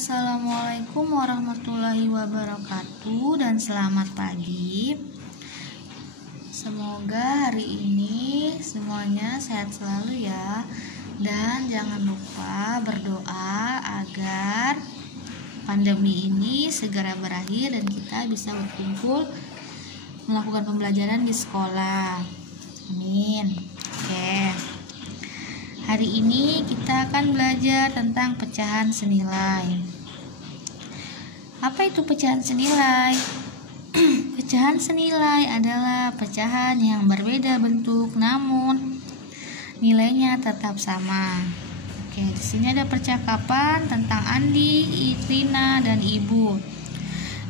Assalamualaikum warahmatullahi wabarakatuh dan selamat pagi. Semoga hari ini semuanya sehat selalu ya. Dan jangan lupa berdoa agar pandemi ini segera berakhir dan kita bisa berkumpul melakukan pembelajaran di sekolah. Amin. Oke. Hari ini kita akan belajar tentang pecahan senilai. Apa itu pecahan senilai? Pecahan senilai adalah pecahan yang berbeda bentuk namun nilainya tetap sama. Oke, di sini ada percakapan tentang Andi, Rina, dan Ibu.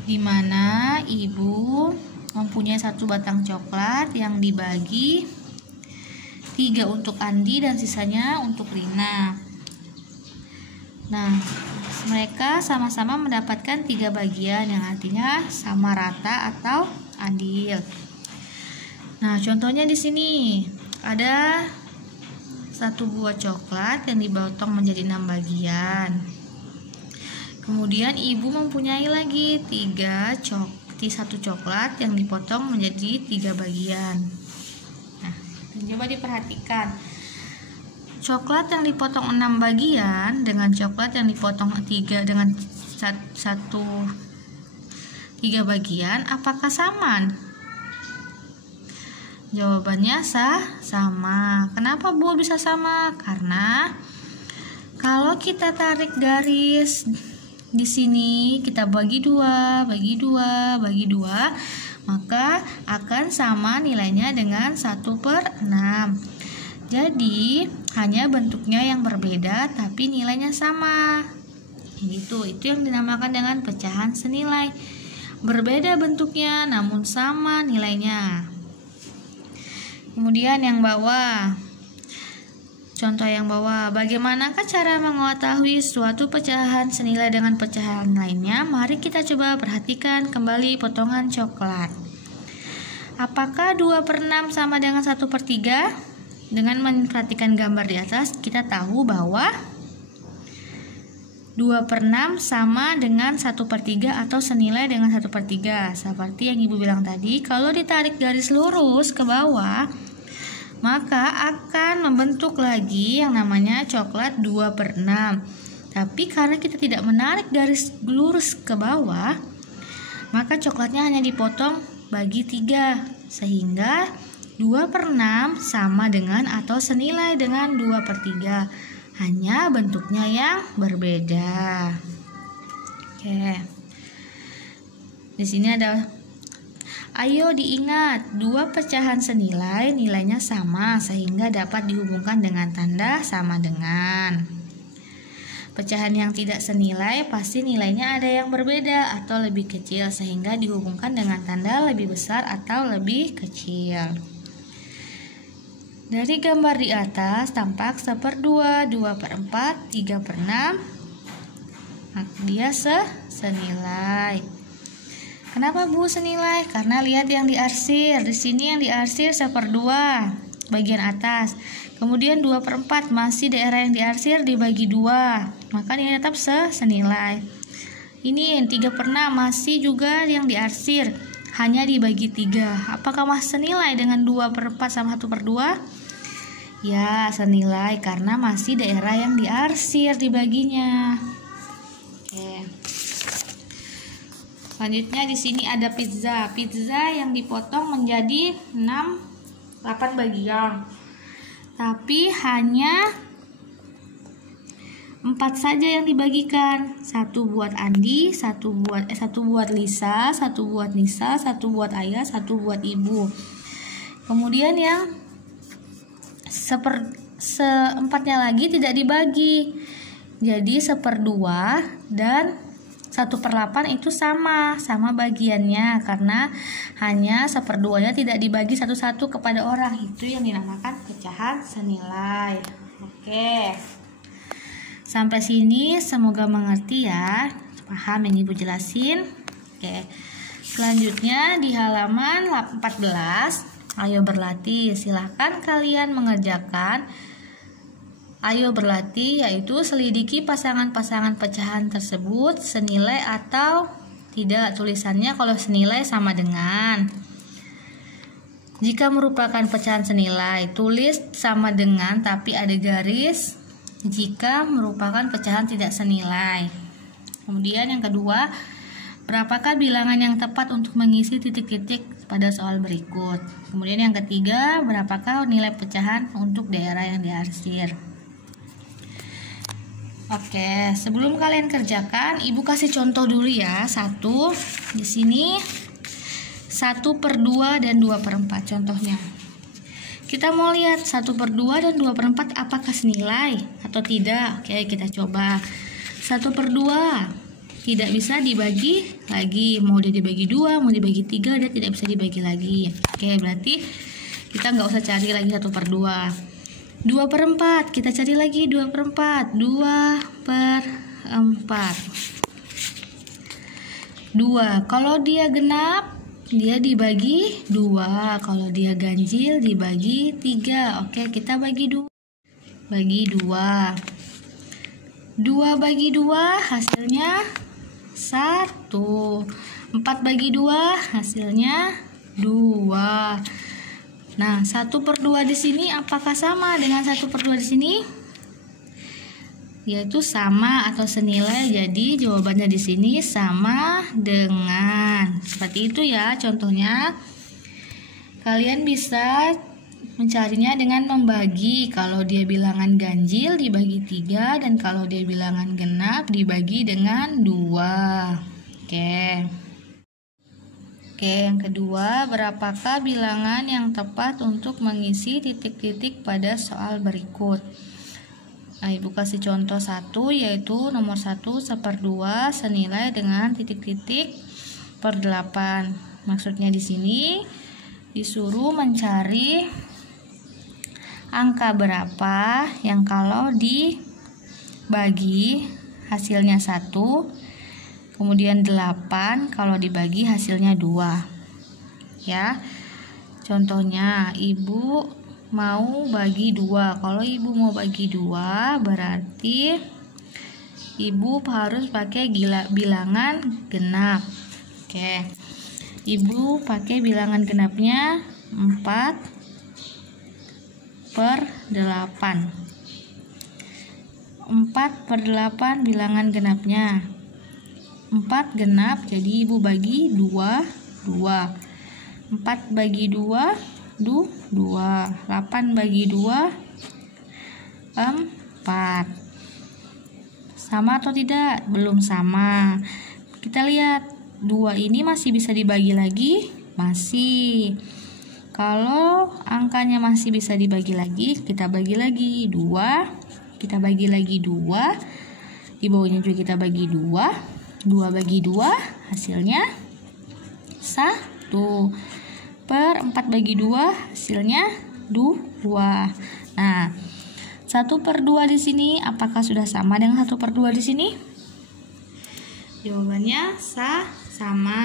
Di mana Ibu mempunyai satu batang coklat yang dibagi 3 untuk Andi dan sisanya untuk Rina. Nah, mereka sama-sama mendapatkan 3 bagian yang artinya sama rata atau adil. Nah, contohnya di sini ada 1 buah coklat yang dipotong menjadi 6 bagian. Kemudian ibu mempunyai lagi 1 coklat yang dipotong menjadi 3 bagian. Coba diperhatikan, coklat yang dipotong 6 bagian dengan coklat yang dipotong 3 dengan 3 bagian, apakah sama? Jawabannya sama. Kenapa Bu bisa sama? Karena kalau kita tarik garis di sini, kita bagi dua, maka akan sama nilainya dengan 1/6. Jadi hanya bentuknya yang berbeda tapi nilainya sama. Itu yang dinamakan dengan pecahan senilai. Berbeda bentuknya namun sama nilainya. Kemudian yang bawah. Contoh yang bawah, bagaimanakah cara mengetahui suatu pecahan senilai dengan pecahan lainnya? Mari kita coba perhatikan kembali potongan coklat. Apakah 2/6 sama dengan 1/3? Dengan memperhatikan gambar di atas, kita tahu bahwa 2/6 sama dengan 1/3 atau senilai dengan 1/3. Seperti yang Ibu bilang tadi, kalau ditarik garis lurus ke bawah, maka akan membentuk lagi yang namanya coklat 2/6. Tapi karena kita tidak menarik garis lurus ke bawah, maka coklatnya hanya dipotong bagi 3, sehingga 2/6 sama dengan atau senilai dengan 2/3. Hanya bentuknya yang berbeda. Oke. Di sini ada, ayo diingat, 2 pecahan senilai nilainya sama sehingga dapat dihubungkan dengan tanda sama dengan. Pecahan yang tidak senilai pasti nilainya ada yang berbeda atau lebih kecil sehingga dihubungkan dengan tanda lebih besar atau lebih kecil. Dari gambar di atas tampak 1/2, 2/4, 3/6. Dia senilai. Kenapa Bu senilai? Karena lihat yang diarsir. Di sini yang diarsir 1/2 bagian atas. Kemudian 2/4 masih daerah yang diarsir dibagi 2. Maka ini tetap senilai. Ini 3/6 masih juga yang diarsir hanya dibagi 3. Apakah masih senilai dengan 2/4 sama 1/2? Ya, senilai karena masih daerah yang diarsir dibaginya. Oke. Selanjutnya di sini ada pizza. Pizza yang dipotong menjadi 8 bagian. Tapi hanya 4 saja yang dibagikan. 1 buat Andi, 1 buat Lisa, 1 buat Nisa, 1 buat Ayah, 1 buat Ibu. Kemudian yang seempatnya lagi tidak dibagi. Jadi 1/2 dan 1/8 itu sama bagiannya karena hanya 1/2-nya tidak dibagi satu-satu kepada orang. Itu yang dinamakan pecahan senilai. Oke. Sampai sini semoga mengerti ya. Paham yang Ibu jelasin? Oke. Selanjutnya di halaman 14, ayo berlatih. Silahkan kalian mengerjakan Ayo berlatih, yaitu selidiki pasangan-pasangan pecahan tersebut senilai atau tidak. Tulisannya kalau senilai sama dengan. Jika merupakan pecahan senilai, tulis sama dengan tapi ada garis. Jika merupakan pecahan tidak senilai. Kemudian yang kedua, berapakah bilangan yang tepat untuk mengisi titik-titik pada soal berikut. Kemudian yang ketiga, berapakah nilai pecahan untuk daerah yang diarsir. Oke, sebelum kalian kerjakan, Ibu kasih contoh dulu ya. Satu, di sini 1/2 dan 2/4 contohnya. Kita mau lihat 1/2 dan 2/4 apakah senilai atau tidak. Oke, kita coba. 1/2 tidak bisa dibagi lagi. Mau dia dibagi 2, mau dibagi 3, dia tidak bisa dibagi lagi. Oke, berarti kita nggak usah cari lagi 1/2. 2/4 kita cari lagi 2/4. 2/4. 2 kalau dia genap dia dibagi 2, kalau dia ganjil dibagi 3. Oke, kita bagi 2. Bagi 2. 2 bagi 2 hasilnya 1. 4 bagi 2 hasilnya 2. Nah, 1/2 di sini apakah sama dengan 1/2 di sini? Yaitu sama atau senilai. Jadi jawabannya di sini sama dengan. Seperti itu ya contohnya. Kalian bisa mencarinya dengan membagi. Kalau dia bilangan ganjil dibagi 3, dan kalau dia bilangan genap dibagi dengan 2. Oke, yang kedua, berapakah bilangan yang tepat untuk mengisi titik-titik pada soal berikut? Nah, Ibu kasih contoh 1, yaitu nomor 1 1/2 senilai dengan titik-titik per 8. Maksudnya di sini disuruh mencari angka berapa yang kalau dibagi hasilnya 1, kemudian 8 kalau dibagi hasilnya 2. Ya. Contohnya, Ibu mau bagi 2. Kalau Ibu mau bagi 2, berarti Ibu harus pakai bilangan genap. Oke. Ibu pakai bilangan genapnya 4/8. 4/8 bilangan genapnya. 4 genap, jadi Ibu bagi 2. 4 bagi 2 2. 8 bagi 2 4. Sama atau tidak? Belum sama. Kita lihat 2 ini masih bisa dibagi lagi? Masih. Kalau angkanya masih bisa dibagi lagi, kita bagi lagi 2. Kita bagi lagi 2. Di bawahnya juga kita bagi 2. 2 bagi 2 hasilnya 1. 4 bagi 2 hasilnya 2. Nah, 1/2 di sini apakah sudah sama dengan 1/2 di sini? Jawabannya sama.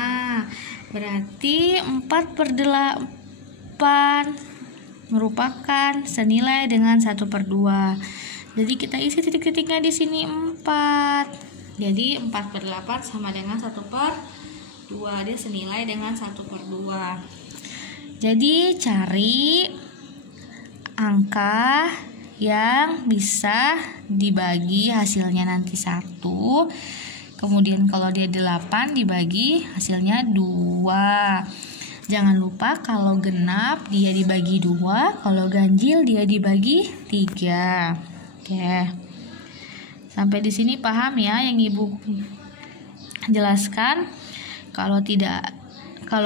Berarti 4/8 merupakan senilai dengan 1/2. Jadi kita isi titik-titiknya di sini 4. Jadi 4/8 sama dengan 1/2. Dia senilai dengan 1/2. Jadi cari angka yang bisa dibagi hasilnya nanti 1. Kemudian kalau dia 8 dibagi hasilnya 2. Jangan lupa kalau genap dia dibagi 2, kalau ganjil dia dibagi 3. Oke. Sampai di sini paham ya yang Ibu jelaskan. Kalau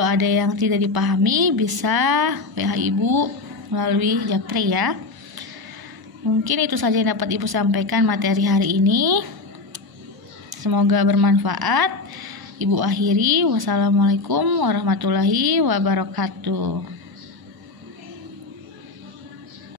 ada yang tidak dipahami bisa WA Ibu melalui Japri ya. Mungkin itu saja yang dapat Ibu sampaikan materi hari ini. Semoga bermanfaat. Ibu akhiri. Wassalamualaikum warahmatullahi wabarakatuh.